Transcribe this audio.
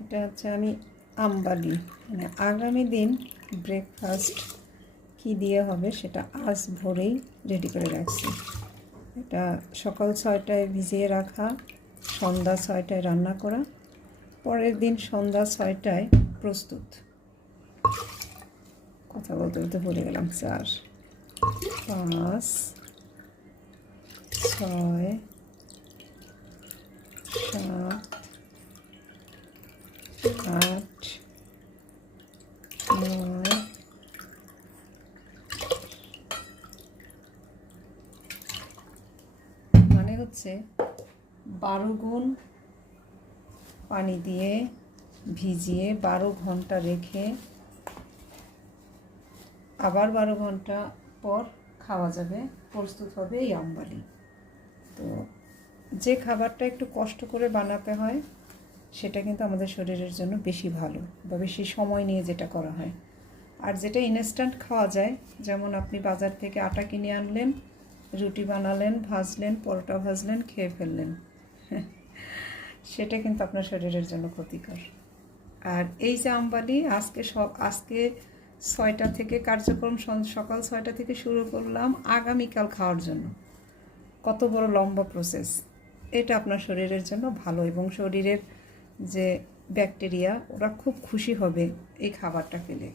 এটা হচ্ছে আমি আমবালি, মানে আগামী দিন ব্রেকফাস্ট কি দিয়ে হবে সেটা আজ ভোরেই রেডি করে রাখছি। এটা সকাল 6টায় ভিজিয়ে রাখা, সন্ধ্যা 6টায় রান্না করা, পরের দিন সন্ধ্যা 6টায় প্রস্তুত। কথা বলতে বলতে ভুলে গেলাম। 4, 5, 6, 7, 8, 9, মানে হচ্ছে 12 গুণ পানি দিয়ে ভিজিয়ে 12 ঘন্টা রেখে আবার 12 ঘন্টা পর খাওয়া যাবে, প্রস্তুত হবে এই আমবালি। তো যে খাবারটা একটু কষ্ট করে বানাতে হয় সেটা কিন্তু আমাদের শরীরের জন্য বেশি ভালো, বা বেশি সময় নিয়ে যেটা করা হয়। আর যেটা ইনস্ট্যান্ট খাওয়া যায়, যেমন আপনি বাজার থেকে আটা কিনে আনলেন, রুটি বানালেন, ভাজলেন, পরোটা ভাজলেন, খেয়ে ফেললেন, সেটা কিন্তু আপনার শরীরের জন্য ক্ষতিকর। আর এই যে আমবালি আজকে 6টা থেকে কার্যক্রম, সকাল 6টা থেকে শুরু করলাম আগামীকাল খাওয়ার জন্য। কত বড় লম্বা প্রসেস! এটা আপনার শরীরের জন্য ভালো, এবং শরীরের যে ব্যাকটেরিয়া ওরা খুব খুশি হবে এই খাবারটা পেলে।